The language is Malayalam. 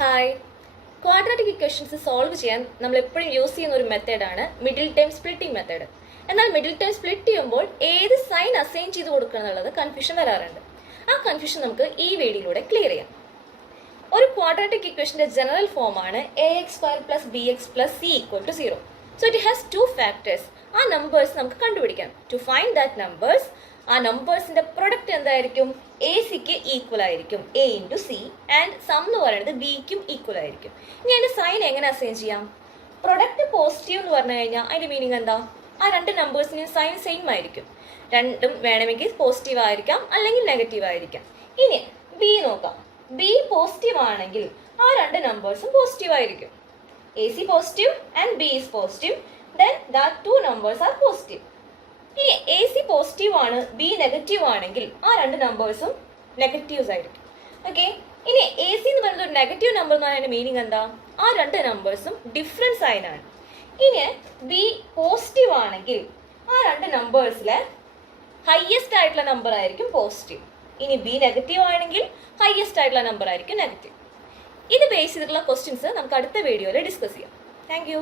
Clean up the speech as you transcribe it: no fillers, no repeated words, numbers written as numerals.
ഹായ്, ക്വാഡ്രാറ്റിക് ഇക്വേഷൻസ് സോൾവ് ചെയ്യാൻ നമ്മൾ എപ്പോഴും യൂസ് ചെയ്യുന്ന ഒരു മെത്തേഡാണ് മിഡിൽ ടൈം സ്പ്ലിറ്റിംഗ് മെത്തേഡ്. എന്നാൽ മിഡിൽ ടൈം സ്പ്ലിറ്റ് ചെയ്യുമ്പോൾ ഏത് സൈൻ അസൈൻ ചെയ്ത് കൊടുക്കുക എന്നുള്ളത് കൺഫ്യൂഷൻ വരാറുണ്ട്. ആ കൺഫ്യൂഷൻ നമുക്ക് ഈ വീഡിയോയിലൂടെ ക്ലിയർ ചെയ്യാം. ഒരു ക്വാഡ്രാറ്റിക് ഇക്വേഷന്റെ ജനറൽ ഫോം ആണ് ax² + bx + c = 0. So it has to factors. ആ നമ്പേഴ്സ് നമുക്ക് കണ്ടുപിടിക്കാം. ടു ഫൈൻഡ് ദാറ്റ് നമ്പേഴ്സ്, ആ നമ്പേഴ്സിന്റെ പ്രൊഡക്റ്റ് എന്തായിരിക്കും? എ സിക്ക് ഈക്വൽ ആയിരിക്കും, a × c, ആൻഡ് സം എന്ന് പറയുന്നത് ബിക്കും ഈക്വൽ ആയിരിക്കും. ഇനി അതിന്റെ സൈൻ എങ്ങനെ അസൈൻ ചെയ്യാം? പ്രൊഡക്റ്റ് പോസിറ്റീവ് എന്ന് പറഞ്ഞു കഴിഞ്ഞാൽ അതിന്റെ മീനിങ് എന്താ? ആ രണ്ട് നമ്പേഴ്സിനും സൈൻ സെയിം ആയിരിക്കും. രണ്ടും വേണമെങ്കിൽ പോസിറ്റീവ് ആയിരിക്കാം അല്ലെങ്കിൽ നെഗറ്റീവ് ആയിരിക്കാം. ഇനി ബി നോക്കാം. ബി പോസിറ്റീവ് ആണെങ്കിൽ ആ രണ്ട് നമ്പേഴ്സും പോസിറ്റീവ് ആയിരിക്കും. A C positive and B is positive, then that two numbers are positive. ഇനി എ സി പോസിറ്റീവ് ആണ്, ബി നെഗറ്റീവ് ആണെങ്കിൽ ആ രണ്ട് നമ്പേഴ്സും നെഗറ്റീവ്സ് ആയിരിക്കും. ഓക്കെ, ഇനി എ സി എന്ന് പറയുന്നത് ഒരു നെഗറ്റീവ് നമ്പർ എന്ന് പറയുന്ന മീനിങ് എന്താ? ആ രണ്ട് നമ്പേഴ്സും ഡിഫറൻറ്റ് സൈൻ ആണ്. ഇനി ബി പോസിറ്റീവ് ആണെങ്കിൽ ആ രണ്ട് നമ്പേഴ്സിലെ ഹയസ്റ്റ് ആയിട്ടുള്ള നമ്പർ ആയിരിക്കും പോസിറ്റീവ്. ഇനി ബി നെഗറ്റീവ് ആണെങ്കിൽ ഹയസ്റ്റ് ആയിട്ടുള്ള നമ്പർ ആയിരിക്കും നെഗറ്റീവ്. ഇത് ബേസ് ചെയ്തിട്ടുള്ള ക്വസ്റ്റ്യൻസ് നമുക്ക് അടുത്ത വീഡിയോയിൽ ഡിസ്കസ് ചെയ്യാം. Thank you.